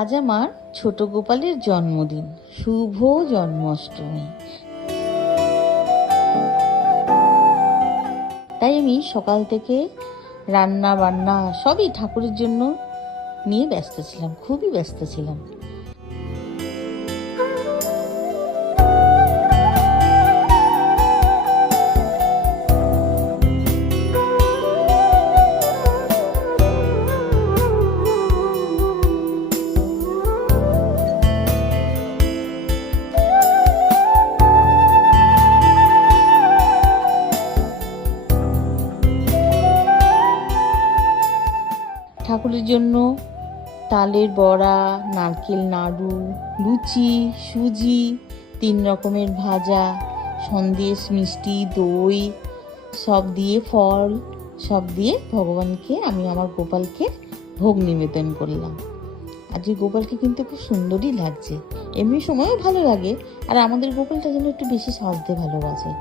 আজ আমার ছোট গোপালের জন্মদিন। শুভ জন্মাষ্টমী। তাই আমি সকাল থেকে রান্না বান্না সবই ঠাকুরের জন্য নিয়ে ব্যস্ত ছিলাম, খুবই ব্যস্ত ছিলাম। ঠাকুরের জন্য তালের বড়া, নারকেল নাড়ু, লুচি, সুজি, 3 রকমের ভাজা, সন্দেশ, মিষ্টি, দই সব দিয়ে, ফল সব দিয়ে ভগবানকে, আমি আমার গোপালকে ভোগ নিবেদন করলাম। আজকে গোপালকে কিন্তু খুব সুন্দরই লাগছে, এমনি সময়ও ভালো লাগে, আর আমাদের গোপালটা যেন একটু বেশি সাজতে ভালোবাসে।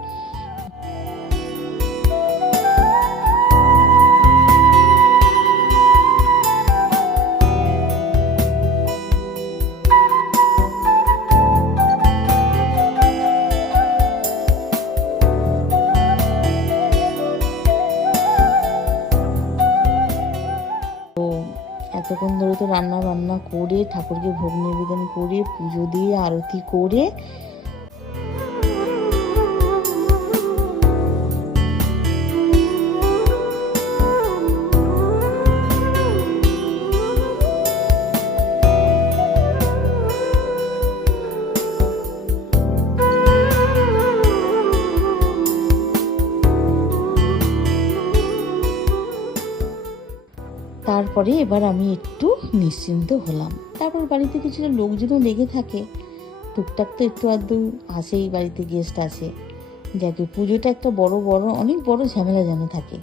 এতক্ষণ ধরে তো রান্না বান্না করে, ঠাকুরকে ভোগ নিবেদন করে, পুজো দিয়ে, আরতি করে তারপরে এবার আমি একটু নিশ্চিন্ত হলাম। তারপর বাড়িতে কিছুটা লোকজনও লেগে থাকে, টুকটাক তো একটু আধটু আসেই, বাড়িতে গেস্ট আসে। যাকে পুজোটা একটা অনেক বড় ঝামেলা যেন থাকে।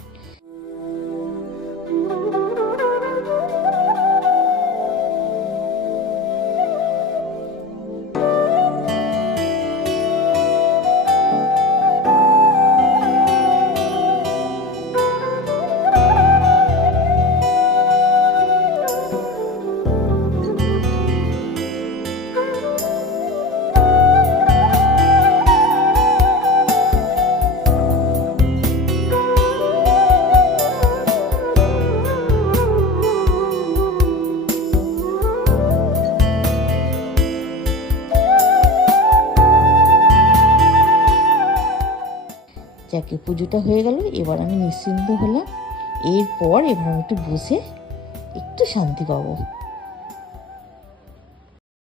যাকে পুজোটা হয়ে গেল, এবার আমি নিশ্চিন্ত হলাম। এরপর এবার আমি একটু বসে একটু শান্তি পাবো।